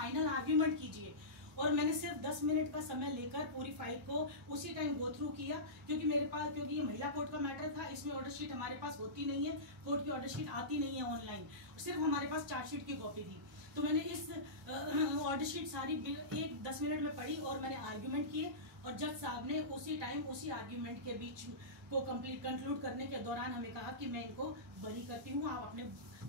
Final argument कीजिए। और मैंने सिर्फ 10 मिनट का समय लेकर पूरी फाइल को उसी टाइम गो थ्रू किया, क्योंकि मेरे पास ये महिला कोर्ट का मैटर था। इसमें ऑर्डर शीट हमारे पास होती नहीं है, कोर्ट की ऑर्डर शीट आती नहीं है ऑनलाइन, सिर्फ हमारे पास चार्जशीट की कॉपी थी। तो मैंने इस ऑर्डर शीट सारी 10 मिनट में पढ़ी और मैंने आर्ग्यूमेंट किए, और जज साहब ने उसी टाइम उसी आर्ग्यूमेंट के बीच को कंक्लूड करने के दौरान हमें कहा कि मैं इनको बरी करती हूँ, आप अपने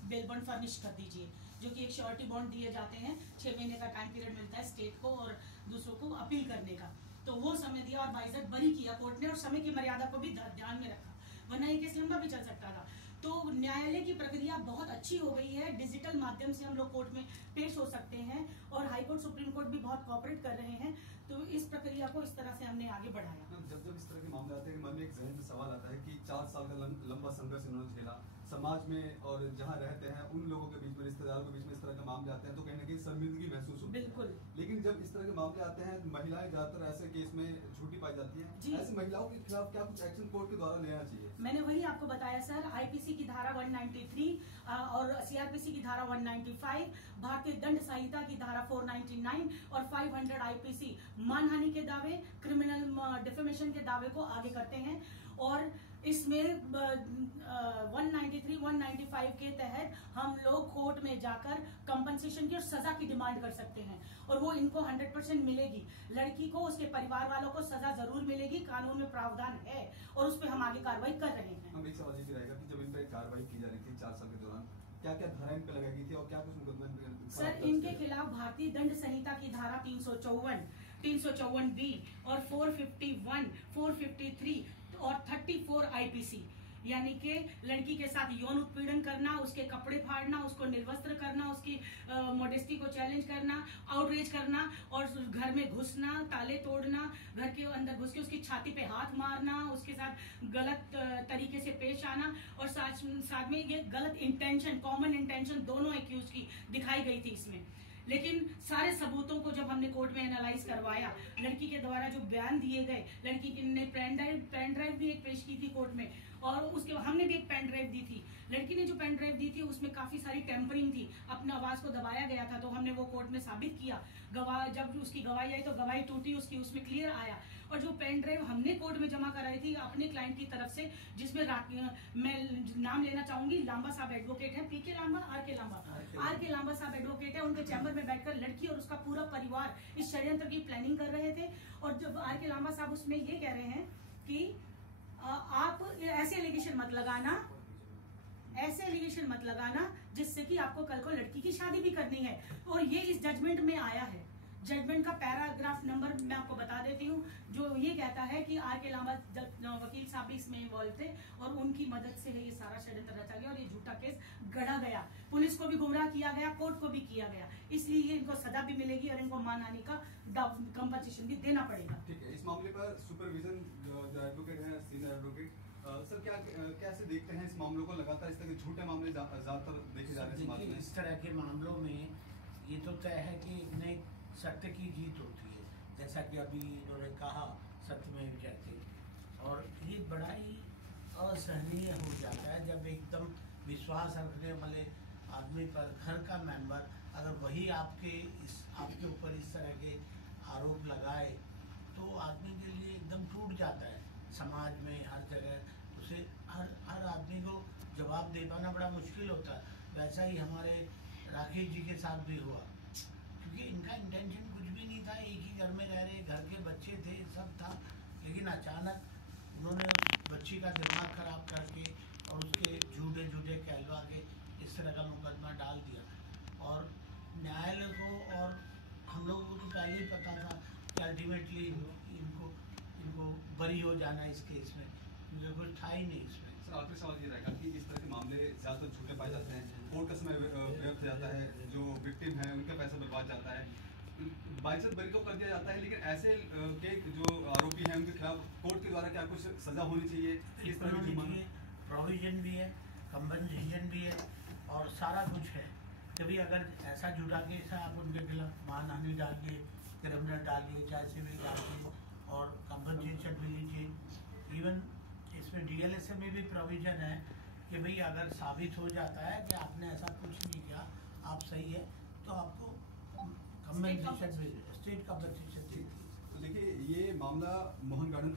बेल बॉन्ड फर्निश कर दीजिए, जो कि एक श्योरिटी बॉन्ड दिए जाते हैं। 6 महीने का टाइम पीरियड मिलता है स्टेट को और दूसरों को अपील करने का। तो वो समय दिया और बाइज्जत बरी किया कोर्ट ने, और समय की मर्यादा को भी ध्यान में रखा, वरना ये केस लंबा भी चल सकता था। तो न्यायालय की प्रक्रिया बहुत अच्छी हो गई है, डिजिटल माध्यम से हम लोग कोर्ट में पेश हो सकते हैं, और हाई कोर्ट सुप्रीम कोर्ट भी बहुत कोऑपरेट कर रहे हैं। तो इस प्रक्रिया को इस तरह से हमने आगे बढ़ाया। जब इस तरह के मामले आते हैं, मन में एक जहन में सवाल आता है कि 4 साल का लंबा संघर्ष इन्होंने झेला समाज में, और जहाँ रहते हैं उन लोगों के बीच में, रिश्तेदारों के बीच में इस तरह के मामले आते हैं तो कहीं ना कहीं शर्मिंदगी महसूस होती है। बिल्कुल। लेकिन जब इस तरह के मामले आते हैं, महिलाएं ज्यादातर ऐसे केस में झूठी पाई जाती है, ऐसी महिलाओं के खिलाफ क्या कुछ एक्शन कोर्ट के द्वारा लेना चाहिए? मैंने वही आपको बताया सर, आईपीसी की धारा 193 और सीआरपीसी की धारा 195, भारतीय दंड संहिता की धारा 499 और 500 आईपीसी मानहानि के दावे, क्रिमिनल डिफेमेशन के दावे को आगे करते हैं। और इसमें 193, 195 के तहत हम लोग कोर्ट में जाकर कंपनसेशन की और सजा की डिमांड कर सकते हैं, और वो इनको 100% मिलेगी। लड़की को, उसके परिवार वालों को सजा जरूर मिलेगी, कानून में प्रावधान है, और उस पर हम आगे कार्रवाई कर रहे हैं। हम एक सवाल ये रहेगा कि जब इन पर कार्रवाई की जा रही थी 4 साल के दौरान, क्या क्या धाराएं पे लगाई गई थी और क्या कुछ मुकदमे? सर, इनके खिलाफ भारतीय दंड संहिता की धारा 354, 354B और 451, 453 और 34 आईपीसी, यानी कि लड़की के साथ यौन उत्पीड़न करना, उसके कपड़े फाड़ना, उसको निर्वस्त्र करना, उसकी मॉडेस्टी को चैलेंज करना, आउटरीच करना, और घर में घुसना, ताले तोड़ना, घर के अंदर घुस के उसकी छाती पे हाथ मारना, उसके साथ गलत तरीके से पेश आना, और साथ में ये गलत इंटेंशन, कॉमन इंटेंशन दोनों एक्यूज की दिखाई गई थी इसमें। लेकिन सारे सबूतों को जब हमने कोर्ट में एनालाइज करवाया, लड़की के द्वारा जो बयान दिए गए, लड़की ने पेन ड्राइव भी एक पेश की थी कोर्ट में, और उसके हमने भी एक पेन ड्राइव दी थी। लड़की ने जो पेन ड्राइव दी थी उसमें काफी सारी टेम्परिंग थी, अपने आवाज को दबाया गया था, तो हमने वो कोर्ट में साबित किया। गवाह जब उसकी गवाही आई तो गवाही टूटी उसकी, उसमें क्लियर आया। और जो पेन ड्राइव हमने कोर्ट में जमा कराई थी अपने क्लाइंट की तरफ से, जिसमें मैं नाम लेना चाहूंगी, लांबा साहब एडवोकेट है, पीके लांबा, आर के लांबा साहब एडवोकेट है। उनके चैम्बर में बैठकर लड़की और उसका पूरा परिवार इस षड्यंत्र की प्लानिंग कर रहे थे। और जब आर के लांबा साहब उसमें ये कह रहे हैं कि आप ऐसे एलिगेशन मत लगाना जिससे कि आपको कल को लड़की की शादी भी करनी है। और ये इस जजमेंट में आया है। जजमेंट का पैराग्राफ नंबर मैं आपको बता देती हूँ, जो ये कहता है कि आर के लांबा वकील साहब भी इसमें इन्वॉल्व थे, और उनकी मदद से ये सारा षड्यंत्र रचा गया और ये झूठा केस गढ़ा गया। पुलिस को भी गुमराह किया गया, कोर्ट को भी किया गया, इसलिए इनको सजा भी मिलेगी और इनको मानहानि का कंपनसेशन भी देना पड़ेगा। ठीक है, इस मामले पर सुपरविजन जो एडवोकेट है, सीनियर एडवोकेट सर, कैसे देखते हैं इस मामलों को? लगातार इस तरह के झूठे मामले ज्यादातर देखे जा रहे हैं इस तरह के मामलों में ये तो तय है कि इन्हें सत्य की जीत होती है, जैसा कि अभी इन्होंने कहा, सत्य में भी कहते हैं। और ये बड़ा ही असहनीय हो जाता है जब एकदम विश्वास रखने वाले आदमी पर, घर का मेंबर, अगर वही आपके ऊपर इस तरह के आरोप लगाए तो आदमी के लिए एकदम टूट जाता है। समाज में हर जगह उसे हर आदमी को जवाब दे पाना बड़ा मुश्किल होता है। वैसा ही हमारे राकेश जी के साथ भी हुआ, क्योंकि इनका इंटेंशन कुछ भी नहीं था, एक ही घर में रह रहे, घर के बच्चे थे, सब था, लेकिन अचानक उन्होंने बच्ची का दिमाग खराब करके और उसके झूठे कहलवा के इस तरह का मुकदमा डाल दिया। और न्यायालय को और हम लोगों को तो पहले ही पता था कि अल्टीमेटली इनको बरी हो जाना इस केस में, क्योंकि कुछ था ही नहीं इसमें। सर, आखिरी सवाल ये रहेगा कि इस तरह के मामले ज़्यादातर झूठे पाए जाते हैं, कोर्ट का समय व्यर्थ जाता है, जो विक्टिम है उनका पैसा बर्बाद जाता है, बाइज्जत बरी तो कर दिया जाता है, लेकिन ऐसे के जो आरोपी हैं उनके खिलाफ कोर्ट के द्वारा क्या कुछ सजा होनी चाहिए? इस तरह की प्रोविजन भी है, कंपनसेशन भी है, और सारा कुछ है। कभी अगर ऐसा जुड़ा केस है, आप उनके खिलाफ मानहानि डालिए, क्रिमिनल डालिए, चाहे सिविल डालिए, और कंपनसेशन भी लीजिए। इवन इसमें डीएलएसए में भी प्रोविजन है कि भाई अगर साबित हो जाता है कि आपने ऐसा कुछ नहीं किया, आप सही है, तो आपको कंपनसेशन स्टेट कंपनसेशन देती है। तो देखिए ये मामला मोहन गार्डन